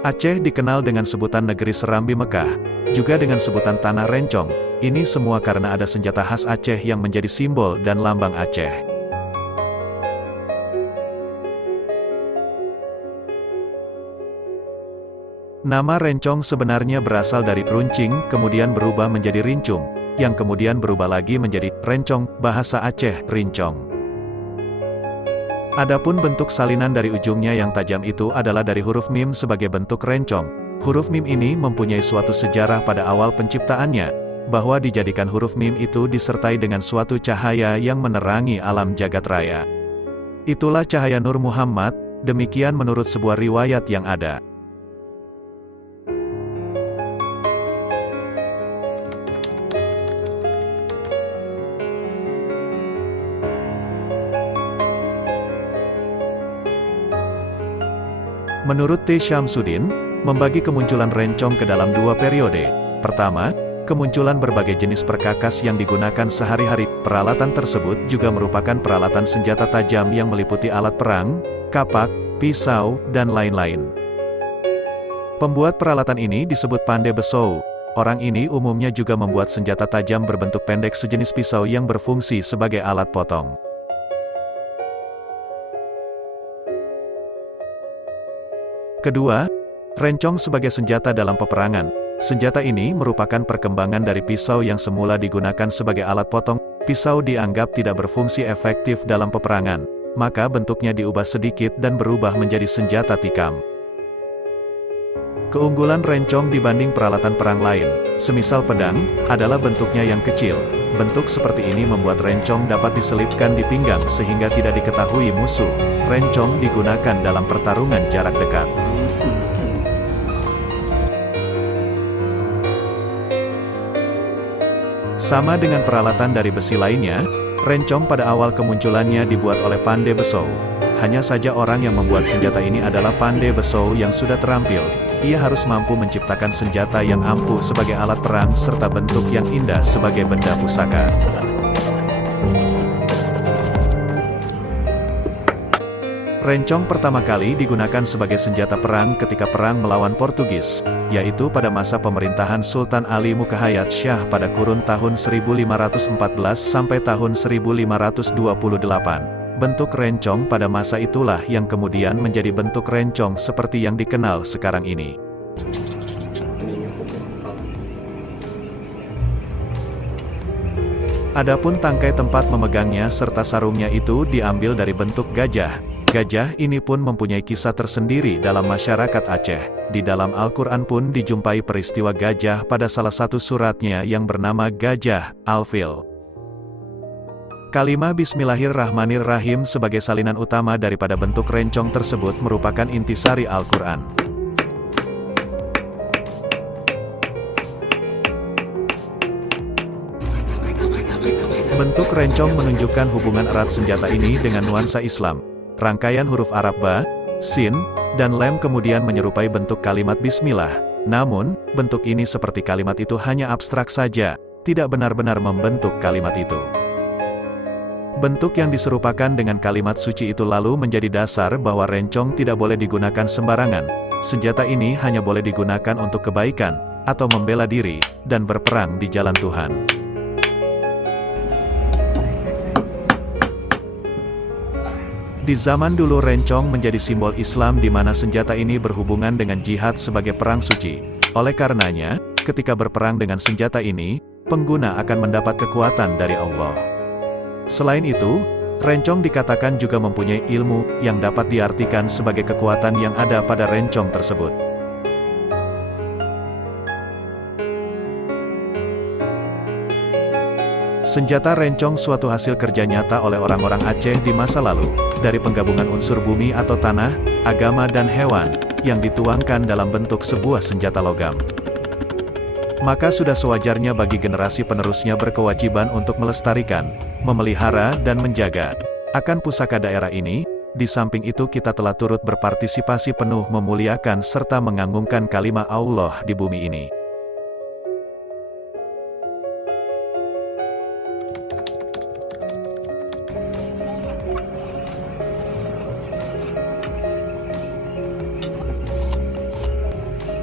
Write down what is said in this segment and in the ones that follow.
Aceh dikenal dengan sebutan negeri Serambi Mekah, juga dengan sebutan Tanah Rencong. Ini semua karena ada senjata khas Aceh yang menjadi simbol dan lambang Aceh. Nama Rencong sebenarnya berasal dari runcing, kemudian berubah menjadi rincung, yang kemudian berubah lagi menjadi rencong, bahasa Aceh, rincong. Adapun bentuk salinan dari ujungnya yang tajam itu adalah dari huruf mim sebagai bentuk rencong. Huruf mim ini mempunyai suatu sejarah pada awal penciptaannya, bahwa dijadikan huruf mim itu disertai dengan suatu cahaya yang menerangi alam jagat raya. Itulah cahaya Nur Muhammad, demikian menurut sebuah riwayat yang ada. Menurut T. Syamsuddin, membagi kemunculan rencong ke dalam dua periode. Pertama, kemunculan berbagai jenis perkakas yang digunakan sehari-hari. Peralatan tersebut juga merupakan peralatan senjata tajam yang meliputi alat perang, kapak, pisau, dan lain-lain. Pembuat peralatan ini disebut pandai besou. Orang ini umumnya juga membuat senjata tajam berbentuk pendek sejenis pisau yang berfungsi sebagai alat potong. Kedua, rencong sebagai senjata dalam peperangan. Senjata ini merupakan perkembangan dari pisau yang semula digunakan sebagai alat potong. Pisau dianggap tidak berfungsi efektif dalam peperangan, maka bentuknya diubah sedikit dan berubah menjadi senjata tikam. Keunggulan rencong dibanding peralatan perang lain, semisal pedang, adalah bentuknya yang kecil. Bentuk seperti ini membuat rencong dapat diselipkan di pinggang sehingga tidak diketahui musuh. Rencong digunakan dalam pertarungan jarak dekat. Sama dengan peralatan dari besi lainnya, rencong pada awal kemunculannya dibuat oleh pandai besou. Hanya saja orang yang membuat senjata ini adalah pandai besou yang sudah terampil. Ia harus mampu menciptakan senjata yang ampuh sebagai alat perang serta bentuk yang indah sebagai benda pusaka. Rencong pertama kali digunakan sebagai senjata perang ketika perang melawan Portugis, yaitu pada masa pemerintahan Sultan Ali Mukhayat Shah pada kurun tahun 1514 sampai tahun 1528. Bentuk rencong pada masa itulah yang kemudian menjadi bentuk rencong seperti yang dikenal sekarang ini. Adapun tangkai tempat memegangnya serta sarungnya itu diambil dari bentuk gajah. Gajah ini pun mempunyai kisah tersendiri dalam masyarakat Aceh. Di dalam Al-Quran pun dijumpai peristiwa gajah pada salah satu suratnya yang bernama Gajah, Al-Fil. Kalimah Bismillahirrahmanirrahim sebagai salinan utama daripada bentuk rencong tersebut merupakan intisari Al-Quran. Bentuk rencong menunjukkan hubungan erat senjata ini dengan nuansa Islam. Rangkaian huruf Arab ba, sin, dan lam kemudian menyerupai bentuk kalimat bismillah. Namun, bentuk ini seperti kalimat itu hanya abstrak saja, tidak benar-benar membentuk kalimat itu. Bentuk yang diserupakan dengan kalimat suci itu lalu menjadi dasar bahwa rencong tidak boleh digunakan sembarangan. Senjata ini hanya boleh digunakan untuk kebaikan, atau membela diri, dan berperang di jalan Tuhan. Di zaman dulu rencong menjadi simbol Islam di mana senjata ini berhubungan dengan jihad sebagai perang suci. Oleh karenanya, ketika berperang dengan senjata ini, pengguna akan mendapat kekuatan dari Allah. Selain itu, rencong dikatakan juga mempunyai ilmu yang dapat diartikan sebagai kekuatan yang ada pada rencong tersebut. Senjata rencong suatu hasil kerja nyata oleh orang-orang Aceh di masa lalu, dari penggabungan unsur bumi atau tanah, agama dan hewan, yang dituangkan dalam bentuk sebuah senjata logam. Maka sudah sewajarnya bagi generasi penerusnya berkewajiban untuk melestarikan, memelihara dan menjaga akan pusaka daerah ini. Di samping itu kita telah turut berpartisipasi penuh memuliakan serta mengagungkan kalimat Allah di bumi ini.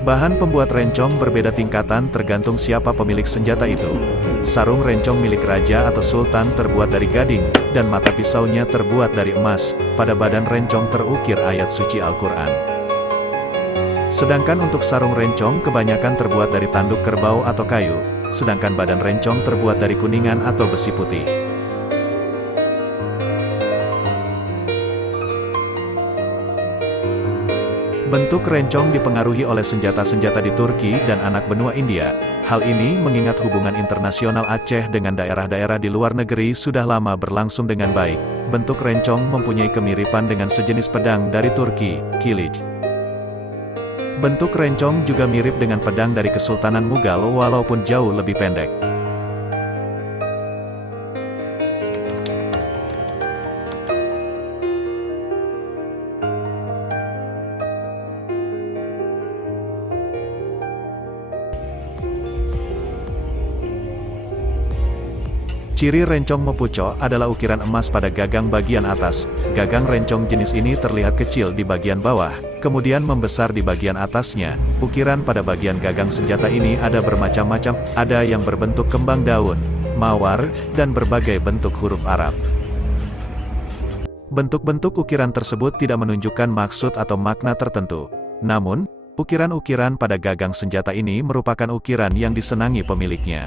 Bahan pembuat rencong berbeda tingkatan tergantung siapa pemilik senjata itu. Sarung rencong milik raja atau sultan terbuat dari gading, dan mata pisaunya terbuat dari emas. Pada badan rencong terukir ayat suci Al-Quran. Sedangkan untuk sarung rencong kebanyakan terbuat dari tanduk kerbau atau kayu, sedangkan badan rencong terbuat dari kuningan atau besi putih. Bentuk rencong dipengaruhi oleh senjata-senjata di Turki dan anak benua India. Hal ini mengingat hubungan internasional Aceh dengan daerah-daerah di luar negeri sudah lama berlangsung dengan baik. Bentuk rencong mempunyai kemiripan dengan sejenis pedang dari Turki, Kilich. Bentuk rencong juga mirip dengan pedang dari Kesultanan Mughal walaupun jauh lebih pendek. Ciri rencong mepuco adalah ukiran emas pada gagang bagian atas. Gagang rencong jenis ini terlihat kecil di bagian bawah, kemudian membesar di bagian atasnya. Ukiran pada bagian gagang senjata ini ada bermacam-macam, ada yang berbentuk kembang daun, mawar, dan berbagai bentuk huruf Arab. Bentuk-bentuk ukiran tersebut tidak menunjukkan maksud atau makna tertentu. Namun, ukiran-ukiran pada gagang senjata ini merupakan ukiran yang disenangi pemiliknya.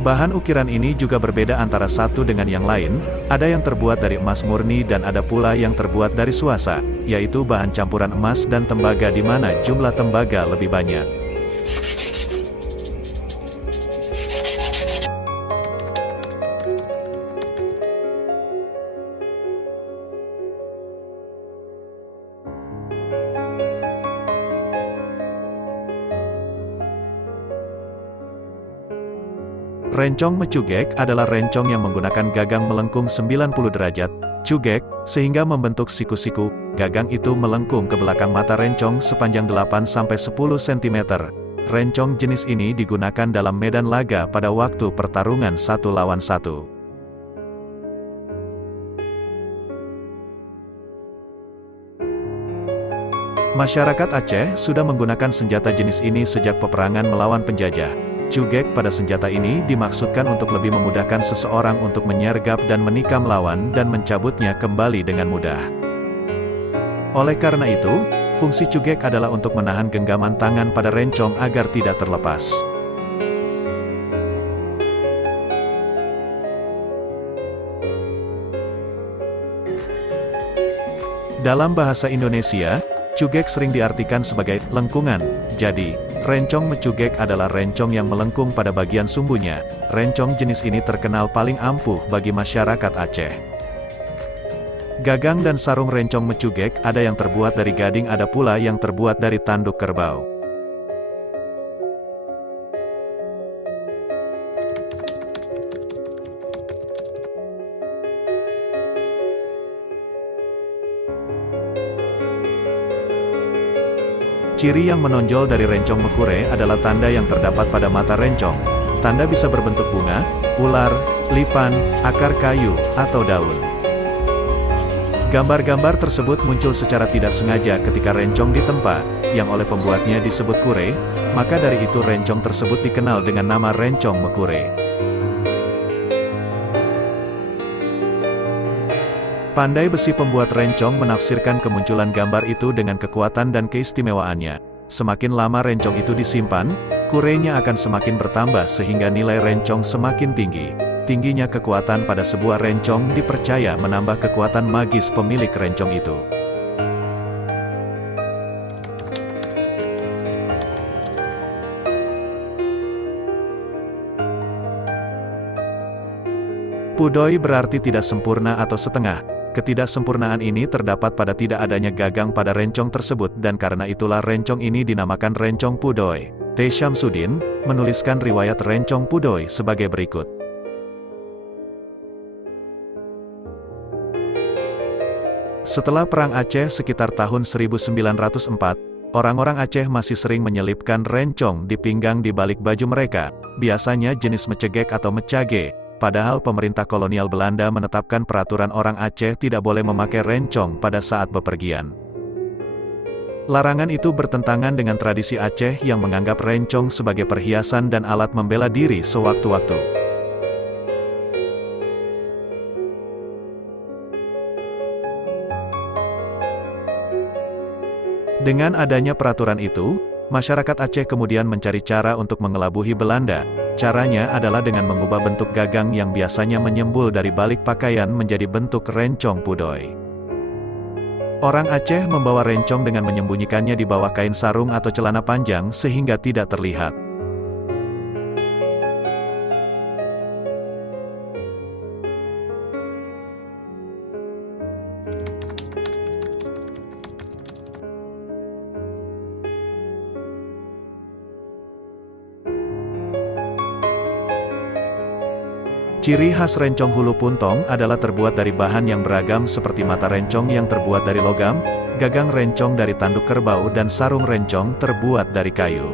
Bahan ukiran ini juga berbeda antara satu dengan yang lain, ada yang terbuat dari emas murni dan ada pula yang terbuat dari suasa, yaitu bahan campuran emas dan tembaga di mana jumlah tembaga lebih banyak. Rencong mecugek adalah rencong yang menggunakan gagang melengkung 90 derajat, cugek, sehingga membentuk siku-siku. Gagang itu melengkung ke belakang mata rencong sepanjang 8-10 cm. Rencong jenis ini digunakan dalam medan laga pada waktu pertarungan 1 lawan 1. Masyarakat Aceh sudah menggunakan senjata jenis ini sejak peperangan melawan penjajah. Cugek pada senjata ini dimaksudkan untuk lebih memudahkan seseorang untuk menyergap dan menikam lawan dan mencabutnya kembali dengan mudah. Oleh karena itu, fungsi cugek adalah untuk menahan genggaman tangan pada rencong agar tidak terlepas. Dalam bahasa Indonesia, cugek sering diartikan sebagai lengkungan. Jadi, rencong mecugek adalah rencong yang melengkung pada bagian sumbunya. Rencong jenis ini terkenal paling ampuh bagi masyarakat Aceh. Gagang dan sarung rencong mecugek ada yang terbuat dari gading, ada pula yang terbuat dari tanduk kerbau. Ciri yang menonjol dari rencong mekure adalah tanda yang terdapat pada mata rencong. Tanda bisa berbentuk bunga, ular, lipan, akar kayu, atau daun. Gambar-gambar tersebut muncul secara tidak sengaja ketika rencong ditempa, yang oleh pembuatnya disebut kure, maka dari itu rencong tersebut dikenal dengan nama rencong mekure. Pandai besi pembuat rencong menafsirkan kemunculan gambar itu dengan kekuatan dan keistimewaannya. Semakin lama rencong itu disimpan, kurenya akan semakin bertambah sehingga nilai rencong semakin tinggi. Tingginya kekuatan pada sebuah rencong dipercaya menambah kekuatan magis pemilik rencong itu. Pudoi berarti tidak sempurna atau setengah. Ketidaksempurnaan ini terdapat pada tidak adanya gagang pada rencong tersebut dan karena itulah rencong ini dinamakan rencong pudoi. T. Syamsuddin menuliskan riwayat rencong pudoi sebagai berikut. Setelah Perang Aceh sekitar tahun 1904, orang-orang Aceh masih sering menyelipkan rencong di pinggang di balik baju mereka, biasanya jenis mecegek atau mecage. Padahal pemerintah kolonial Belanda menetapkan peraturan orang Aceh tidak boleh memakai rencong pada saat bepergian. Larangan itu bertentangan dengan tradisi Aceh yang menganggap rencong sebagai perhiasan dan alat membela diri sewaktu-waktu. Dengan adanya peraturan itu, masyarakat Aceh kemudian mencari cara untuk mengelabuhi Belanda. Caranya adalah dengan mengubah bentuk gagang yang biasanya menyembul dari balik pakaian menjadi bentuk rencong pudoi. Orang Aceh membawa rencong dengan menyembunyikannya di bawah kain sarung atau celana panjang sehingga tidak terlihat. Ciri khas rencong Hulu Puntong adalah terbuat dari bahan yang beragam seperti mata rencong yang terbuat dari logam, gagang rencong dari tanduk kerbau dan sarung rencong terbuat dari kayu.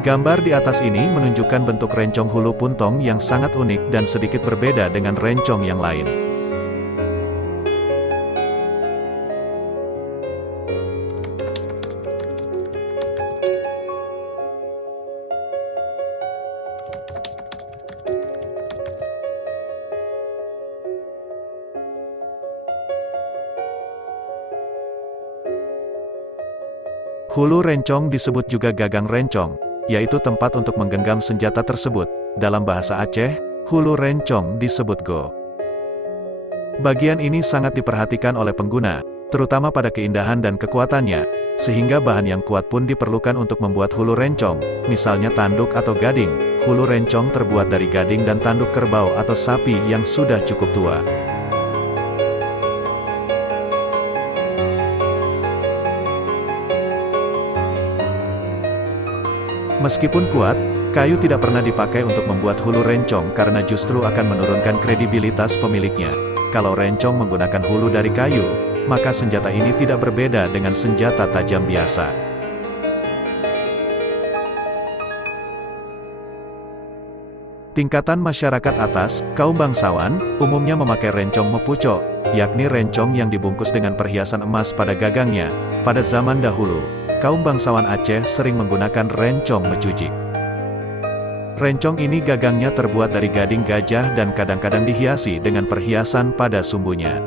Gambar di atas ini menunjukkan bentuk rencong Hulu Puntong yang sangat unik dan sedikit berbeda dengan rencong yang lain. Hulu rencong disebut juga gagang rencong, yaitu tempat untuk menggenggam senjata tersebut. Dalam bahasa Aceh, hulu rencong disebut go. Bagian ini sangat diperhatikan oleh pengguna, terutama pada keindahan dan kekuatannya, sehingga bahan yang kuat pun diperlukan untuk membuat hulu rencong, misalnya tanduk atau gading. Hulu rencong terbuat dari gading dan tanduk kerbau atau sapi yang sudah cukup tua. Meskipun kuat, kayu tidak pernah dipakai untuk membuat hulu rencong karena justru akan menurunkan kredibilitas pemiliknya. Kalau rencong menggunakan hulu dari kayu, maka senjata ini tidak berbeda dengan senjata tajam biasa. Tingkatan masyarakat atas, kaum bangsawan, umumnya memakai rencong mepucok, yakni rencong yang dibungkus dengan perhiasan emas pada gagangnya. Pada zaman dahulu, kaum bangsawan Aceh sering menggunakan rencong mecujik. Rencong ini gagangnya terbuat dari gading gajah dan kadang-kadang dihiasi dengan perhiasan pada sumbunya.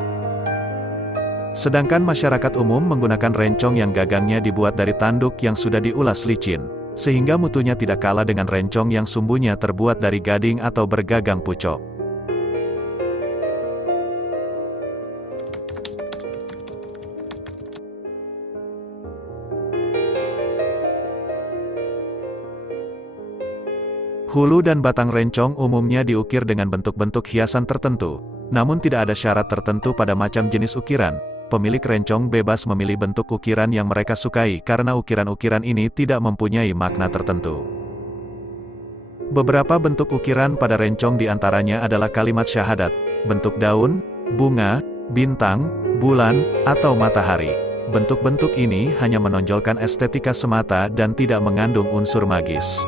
Sedangkan masyarakat umum menggunakan rencong yang gagangnya dibuat dari tanduk yang sudah diulas licin, sehingga mutunya tidak kalah dengan rencong yang sumbunya terbuat dari gading atau bergagang pucok. Hulu dan batang rencong umumnya diukir dengan bentuk-bentuk hiasan tertentu, namun tidak ada syarat tertentu pada macam jenis ukiran. Pemilik rencong bebas memilih bentuk ukiran yang mereka sukai karena ukiran-ukiran ini tidak mempunyai makna tertentu. Beberapa bentuk ukiran pada rencong diantaranya adalah kalimat syahadat, bentuk daun, bunga, bintang, bulan, atau matahari. Bentuk-bentuk ini hanya menonjolkan estetika semata dan tidak mengandung unsur magis.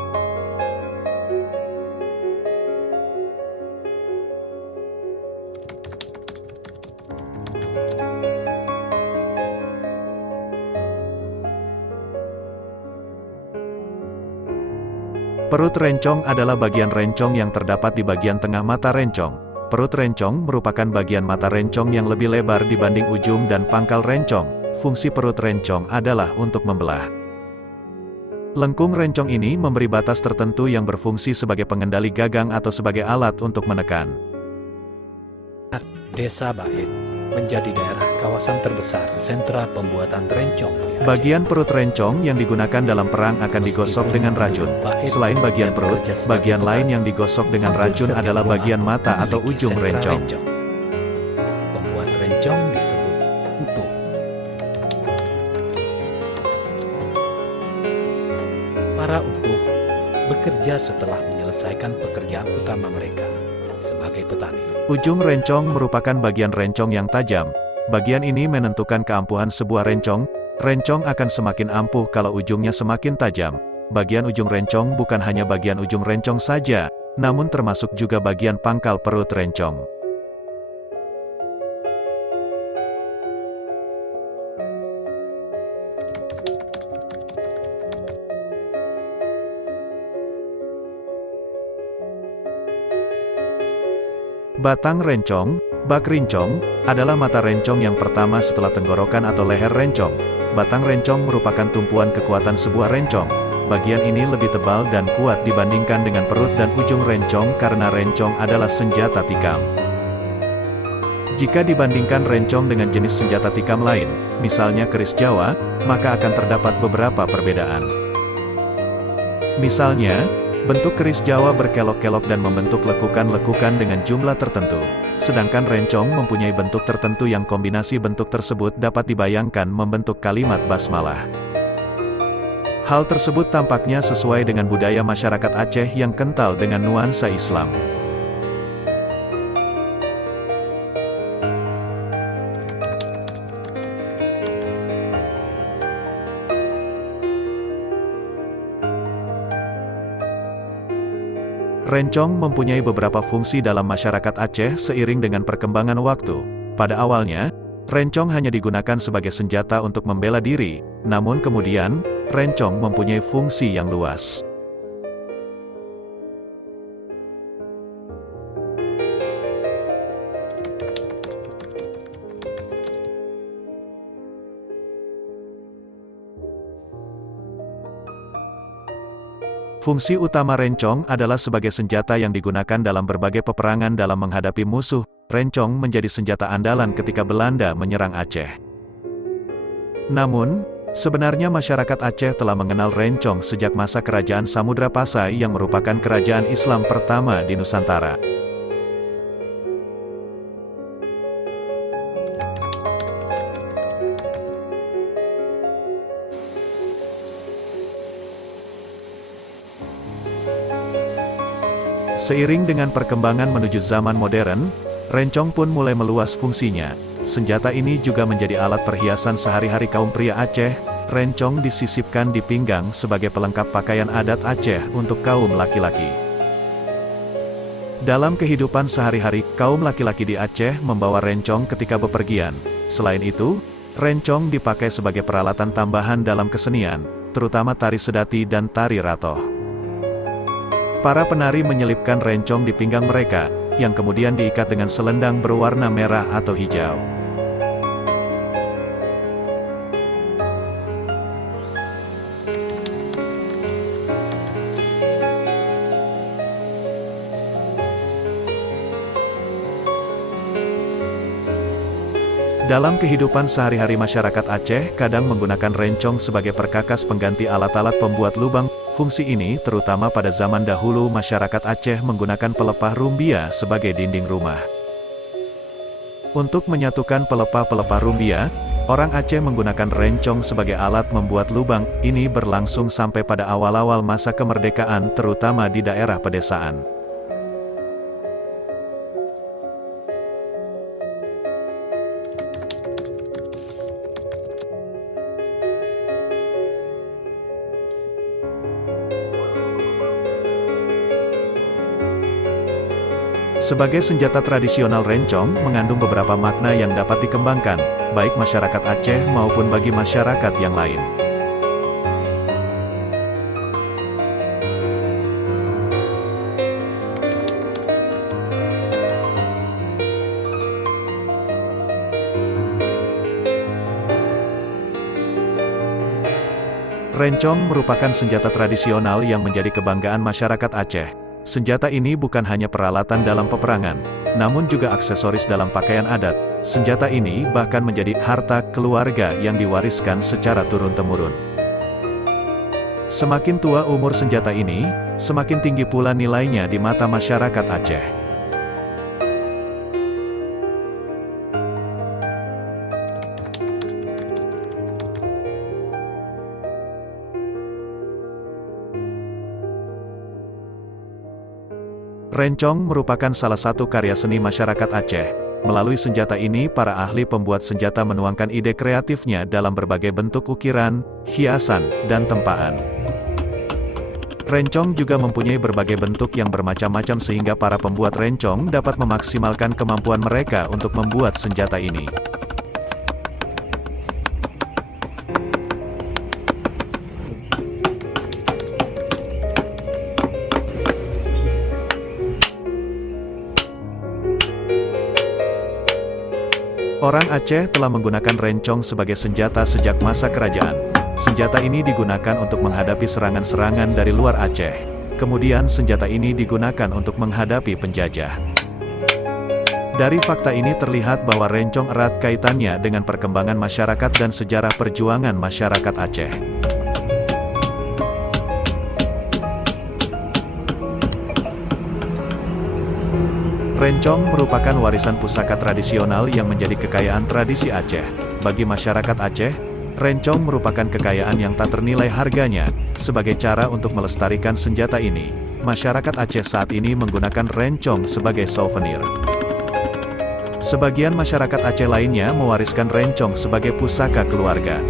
Perut rencong adalah bagian rencong yang terdapat di bagian tengah mata rencong. Perut rencong merupakan bagian mata rencong yang lebih lebar dibanding ujung dan pangkal rencong. Fungsi perut rencong adalah untuk membelah. Lengkung rencong ini memberi batas tertentu yang berfungsi sebagai pengendali gagang atau sebagai alat untuk menekan. Desa Bait menjadi daerah kawasan terbesar sentra pembuatan rencong di Aceh. Bagian perut rencong yang digunakan dalam perang akan digosok dengan racun. Selain bagian perut, bagian lain yang digosok dengan racun adalah bagian mata atau ujung rencong. Pembuat rencong disebut utuh. Para utuh bekerja setelah menyelesaikan pekerjaan utama mereka sebagai petani. Ujung rencong merupakan bagian rencong yang tajam. Bagian ini menentukan keampuhan sebuah rencong. Rencong akan semakin ampuh kalau ujungnya semakin tajam. Bagian ujung rencong bukan hanya bagian ujung rencong saja, namun termasuk juga bagian pangkal perut rencong. Batang rencong, bak rincong, adalah mata rencong yang pertama setelah tenggorokan atau leher rencong. Batang rencong merupakan tumpuan kekuatan sebuah rencong. Bagian ini lebih tebal dan kuat dibandingkan dengan perut dan ujung rencong karena rencong adalah senjata tikam. Jika dibandingkan rencong dengan jenis senjata tikam lain, misalnya keris Jawa, maka akan terdapat beberapa perbedaan. Misalnya, bentuk keris Jawa berkelok-kelok dan membentuk lekukan-lekukan dengan jumlah tertentu. Sedangkan rencong mempunyai bentuk tertentu yang kombinasi bentuk tersebut dapat dibayangkan membentuk kalimat basmalah. Hal tersebut tampaknya sesuai dengan budaya masyarakat Aceh yang kental dengan nuansa Islam. Rencong mempunyai beberapa fungsi dalam masyarakat Aceh seiring dengan perkembangan waktu. Pada awalnya, rencong hanya digunakan sebagai senjata untuk membela diri, namun kemudian, rencong mempunyai fungsi yang luas. Fungsi utama rencong adalah sebagai senjata yang digunakan dalam berbagai peperangan dalam menghadapi musuh. Rencong menjadi senjata andalan ketika Belanda menyerang Aceh. Namun, sebenarnya masyarakat Aceh telah mengenal rencong sejak masa Kerajaan Samudra Pasai yang merupakan kerajaan Islam pertama di Nusantara. Seiring dengan perkembangan menuju zaman modern, rencong pun mulai meluas fungsinya. Senjata ini juga menjadi alat perhiasan sehari-hari kaum pria Aceh. Rencong disisipkan di pinggang sebagai pelengkap pakaian adat Aceh untuk kaum laki-laki. Dalam kehidupan sehari-hari, kaum laki-laki di Aceh membawa rencong ketika bepergian. Selain itu, rencong dipakai sebagai peralatan tambahan dalam kesenian, terutama tari sedati dan tari ratoh. Para penari menyelipkan rencong di pinggang mereka, yang kemudian diikat dengan selendang berwarna merah atau hijau. Dalam kehidupan sehari-hari masyarakat Aceh, kadang menggunakan rencong sebagai perkakas pengganti alat-alat pembuat lubang. Fungsi ini, terutama pada zaman dahulu masyarakat Aceh menggunakan pelepah rumbia sebagai dinding rumah. Untuk menyatukan pelepah-pelepah rumbia, orang Aceh menggunakan rencong sebagai alat membuat lubang. Ini berlangsung sampai pada awal-awal masa kemerdekaan, terutama di daerah pedesaan. Sebagai senjata tradisional, rencong mengandung beberapa makna yang dapat dikembangkan, baik masyarakat Aceh maupun bagi masyarakat yang lain. Rencong merupakan senjata tradisional yang menjadi kebanggaan masyarakat Aceh. Senjata ini bukan hanya peralatan dalam peperangan, namun juga aksesoris dalam pakaian adat. Senjata ini bahkan menjadi harta keluarga yang diwariskan secara turun-temurun. Semakin tua umur senjata ini, semakin tinggi pula nilainya di mata masyarakat Aceh. Rencong merupakan salah satu karya seni masyarakat Aceh. Melalui senjata ini, para ahli pembuat senjata menuangkan ide kreatifnya dalam berbagai bentuk ukiran, hiasan, dan tempaan. Rencong juga mempunyai berbagai bentuk yang bermacam-macam sehingga para pembuat rencong dapat memaksimalkan kemampuan mereka untuk membuat senjata ini. Orang Aceh telah menggunakan rencong sebagai senjata sejak masa kerajaan. Senjata ini digunakan untuk menghadapi serangan-serangan dari luar Aceh. Kemudian senjata ini digunakan untuk menghadapi penjajah. Dari fakta ini terlihat bahwa rencong erat kaitannya dengan perkembangan masyarakat dan sejarah perjuangan masyarakat Aceh. Rencong merupakan warisan pusaka tradisional yang menjadi kekayaan tradisi Aceh. Bagi masyarakat Aceh, rencong merupakan kekayaan yang tak ternilai harganya. Sebagai cara untuk melestarikan senjata ini, masyarakat Aceh saat ini menggunakan rencong sebagai souvenir. Sebagian masyarakat Aceh lainnya mewariskan rencong sebagai pusaka keluarga.